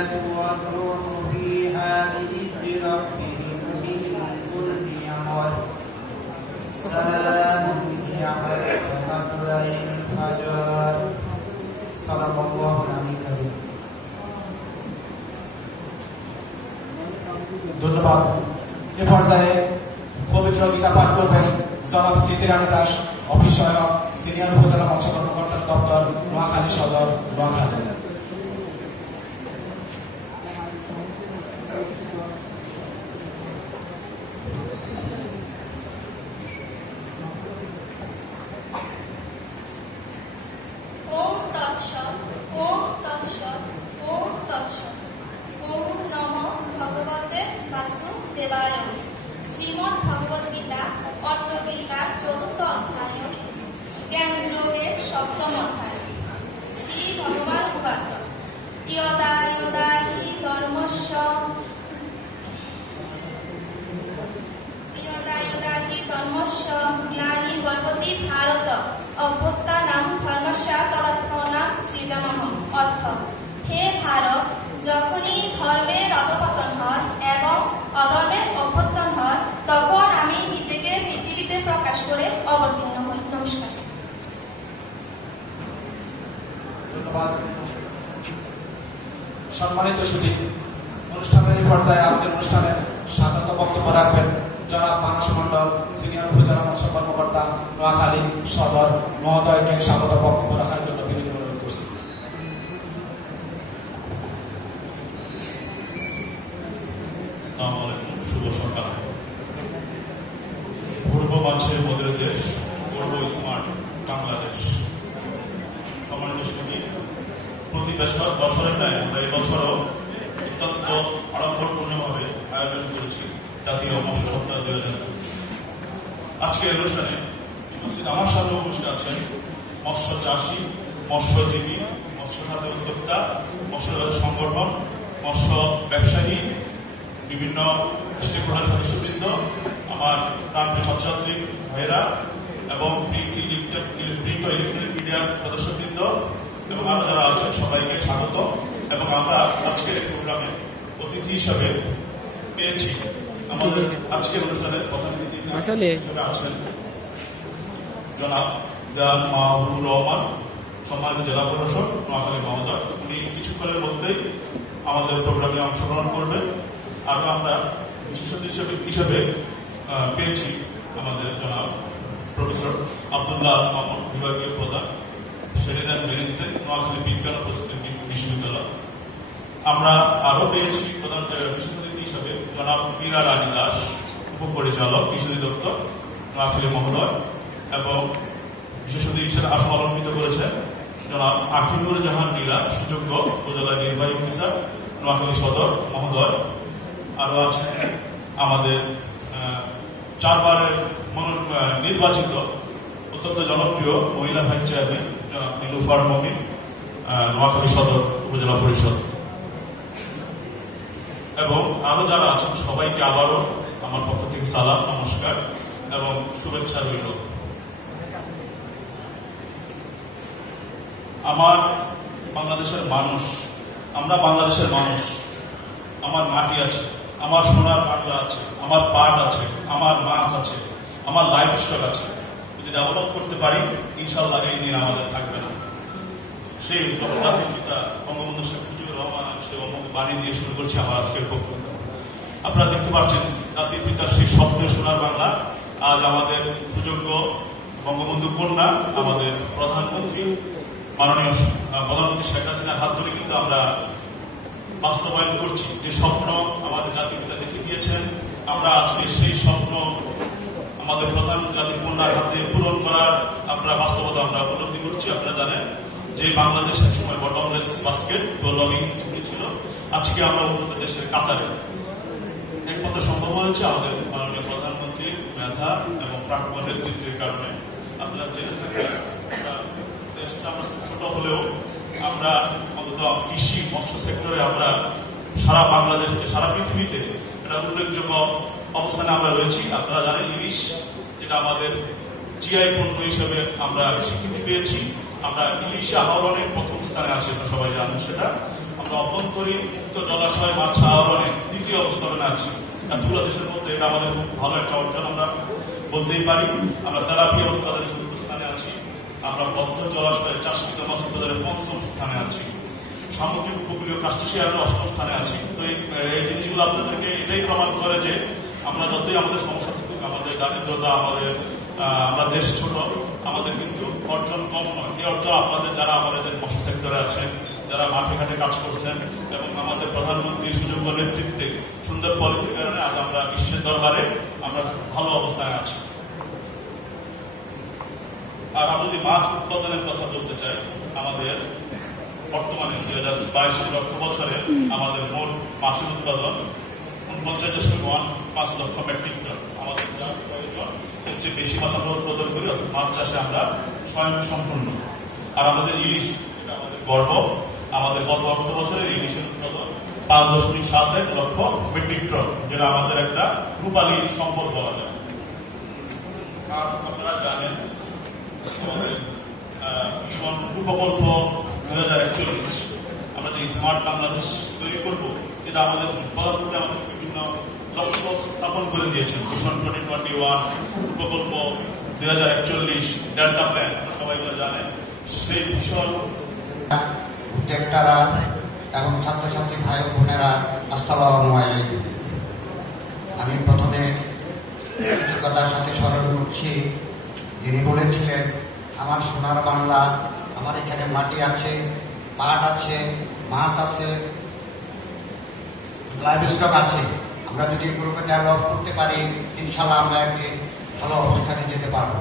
الملائكة والروح فيها بإذن ربهم من كل أمر سلام هي حتى مطلع الفجر صدق الله العلي العظيم. ধন্যবাদ। এ পর্যায়ে পবিত্র গীতা পাঠ করবেন জনাব স্মৃতিরানী দাস, অফিস সহায়ক, সিনিয়র উপজেলা মৎস্য কর্মকর্তার দপ্তর, নোয়াখালী সদর, নোয়াখালী। অর্থ, হে ভারত, যখনই ধর্মের অধঃপতন হয় এবং অধর্মের অভ্যুত্থান হয় তখন আমি নিজেকে পৃথিবীতে প্রকাশ করে অবতীর্ণ হই। নমস্কার। ধন্যবাদ। সম্মানিত সুধী, অনুষ্ঠানের পর্যায়ে আজকের অনুষ্ঠানের স্বাগত বক্তব্য রাখবেন জনাব মানস মন্ডল, সিনিয়র উপজেলা মৎস্য কর্মকর্তা, নোয়াখালী সদর মহোদয়কে স্বাগত বক্তব্য রাখার জন্য বিনীত অনুরোধ করছি। শুভ সকাল। পূর্ব মাছের মধ্যে দেশ, পূর্ব স্মার্ট বাংলাদেশ। সম্মানিত সুধী, প্রতি বছরের ন্যায় আমরা এবছরও অত্যন্ত আড়ম্বরপূর্ণভাবে আয়োজন করেছি জাতীয় মৎস্য সপ্তাহ 2024। আজকের অনুষ্ঠানে আমার সামনে উপস্থিত আছেন মৎস্য চাষী, মৎস্যজীবী, মৎস্য খাদ্য উদ্যোক্তা, মৎস্য সংগঠন, মৎস্য ব্যবসায়ী, বিভিন্ন স্টেক হোল্ডার সদস্যবৃন্দ, আমার প্রান্তীয় ছাত্রছাত্রী ভাইয়েরা এবং ইলেকট্রনিক মিডিয়ার সদস্যবৃন্দ এবং আরো যারা আছেন সবাইকে স্বাগত। এবং আমরা আজকের এই প্রোগ্রামে অতিথি হিসাবে পেয়েছি আমাদের আজকের অনুষ্ঠানের প্রধান অতিথি আছেন জনাব দেওয়ান মাহবুবুর রহমান, সম্মানিত জেলা প্রশাসক নোয়াখালী মহোদয়। উনি কিছুক্ষণের মধ্যেই আমাদের প্রোগ্রামে অংশগ্রহণ করবেন। আরো আমরা বিশেষ অতিথি হিসেবে পেয়েছি আমাদের জনাব প্রফেসর আব্দুল্লাহ মামুন, বিভাগীয় প্রধান, সিটিজেন বেনিফিট, নোয়াখালী বিজ্ঞান ও প্রযুক্তি বিশ্ববিদ্যালয়। আমরা আরো পেয়েছি প্রধান বিশেষ অতিথি হিসেবে জনাব মীরা রানী দাস, উপপরিচালক, কৃষি অধিদপ্তর, নোয়াখালী মহোদয়। এবং বিশেষ অতিথি হিসেবে আসন অলঙ্কৃত করেছেন জনাব আখিনুর জাহান নীলা, সুযোগ্য উপজেলা নির্বাহী অফিসার, নোয়াখালী সদর মহোদয়। আরো আছেন আমাদের 4 বারের নির্বাচিত অত্যন্ত জনপ্রিয় মহিলা ভাইস চেয়ারম্যান জনাব নীলুফার মমিন, নোয়াখালী সদর উপজেলা পরিষদ। এবং আরো যারা আছেন সবাইকে আবারও আমার পক্ষ থেকে সালাম, নমস্কার এবং শুভেচ্ছা রইল। আমার বাংলাদেশের মানুষ, আমরা বাংলাদেশের মানুষ, আমার মাটি আছে, আমার সোনার বাংলা আছে, আমার পাট আছে, আমার মাছ আছে, আমার লাইফ স্টক আছে। যদি ডেভেলপ করতে পারি ইনশাল্লাহ এই দিন আমাদের থাকবে না। সেই জাতির পিতা বঙ্গবন্ধু শেখ মুজিবুর রহমান সেই বাণী দিয়ে শুরু করছি আমার আজকের বক্তব্য। আপনারা দেখতে পাচ্ছেন জাতির পিতার সেই স্বপ্নের সোনার বাংলা আজ আমাদের সুযোগ্য বঙ্গবন্ধু কন্যা আমাদের প্রধানমন্ত্রী মাননীয় প্রধানমন্ত্রী শেখ হাসিনার হাত ধরে কিন্তু আমরা বাস্তবায়ন করছি। যে স্বপ্ন আমাদের জাতির পিতা দেখে দিয়েছেন, আমরা আজকে সেই স্বপ্ন আমাদের প্রধান জাতির কন্যার হাতে পূরণ করার আমরা বাস্তবতা আমরা উপলব্ধি করছি। আপনারা জানেন যে বাংলাদেশ এক সময় বটমলেস বাস্কেট ডেভেলপিং ছিল, আজকে আমরা উন্নত দেশের কাতারে। একমাত্র সম্ভব হয়েছে আমাদের মাননীয় প্রধানমন্ত্রীর মেধা এবং প্রাক্তন নেতৃত্বের কারণে। আপনারা জেনে থাকেন দেশটা আমরা ছোট হলেও আমরা অন্তত কৃষি মৎস্য সেক্টরে আমরা সারা বাংলাদেশে, সারা পৃথিবীতে একটা উল্লেখযোগ্য অবস্থানে আমরা রয়েছি। আপনারা জানেন ইলিশ যেটা আমাদের জিআই পণ্য হিসেবে আমরা স্বীকৃতি পেয়েছি, আমরা ইলিশ আহরণের প্রথম স্থানে আছি, সবাই জানেন সেটা। আমরা অভ্যন্তরীণ মুক্ত জলাশয় মাছ আহরণে দ্বিতীয় অবস্থানে আছি। এতগুলো দেশের মধ্যে এটা আমাদের খুব ভালো একটা অর্জন আমরা বলতেই পারি। আমরা তেলাপিয়া উৎপাদনে চতুর্থ স্থানে আছি। আমরা বদ্ধ জলাশয়ে চাষকৃত মাছ উৎপাদনে পঞ্চম স্থানে আছি। সামুদ্রিক উপকূলীয় ক্রাস্টেসিয়ানে অষ্টম স্থানে আছি। তো এই জিনিসগুলো আপনাদেরকে এটাই প্রমাণ করে যে আমরা যতই আমাদের সমস্যা থাকুক, আমাদের দারিদ্রতা, আমরা দেশ ছোট, আমাদের কিন্তু অর্জন কম নয়। এই অর্জন আপনাদের যারা আমাদের মৎস্য সেক্টরে আছেন, যারা মাঠে ঘাটে কাজ করছেন এবং আমাদের প্রধানমন্ত্রীর সুযোগ্য নেতৃত্বে সুন্দর পলিসির কারণে আজ আমরা বিশ্বের দরবারে আমরা ভালো অবস্থায় আছি। আর আমরা যদি মাছ উৎপাদনের কথা বলতে চাই, আমাদের বর্তমানে 2022 অর্থ বছরে আমাদের মোট মাছের উৎপাদন 49.15 লক্ষ মেট্রিক টন। আমাদের যা প্রয়োজন এর চেয়ে বেশি মাছ আমরা উৎপাদন করি, অর্থাৎ মাছ চাষে আমরা স্বয়ংসম্পূর্ণ। আর আমাদের ইলিশ, এটা আমাদের গর্ব, আমাদের গত অর্থ বছরের ইলিশের উৎপাদন 5.71 লক্ষ মেট্রিক টন, যেটা আমাদের একটা রূপালী সম্পদ বলা যায়। আর আপনারা জানেন মিশন প্রকল্প 2041, আমরা যে স্মার্ট বাংলাদেশ তৈরি করবো, এটা আমাদের উৎপাদন করতে আমাদের বিভিন্ন লক্ষ্য স্থাপন করে দিয়েছেন। মিশন 2021 প্রকল্প 2041 ডেল্টা প্ল্যান, সবাই জানেন। সেই ভীষণ উদ্যোক্তারা এবং ছাত্রছাত্রী ভাই বোনেরা, আসসালামু আলাইকুম। আমি প্রথমে কৃতজ্ঞতার সাথে স্মরণ করছি যিনি বলেছিলেন আমার সোনার বাংলা, আমার এখানে মাটি আছে, পাট আছে, মাছ আছে, লাইভ স্টক আছে। আমরা যদি এগুলোকে ডেভেলপ করতে পারি, ইনশাল্লাহ আমরা একটি ভালো অবস্থানে যেতে পারবো।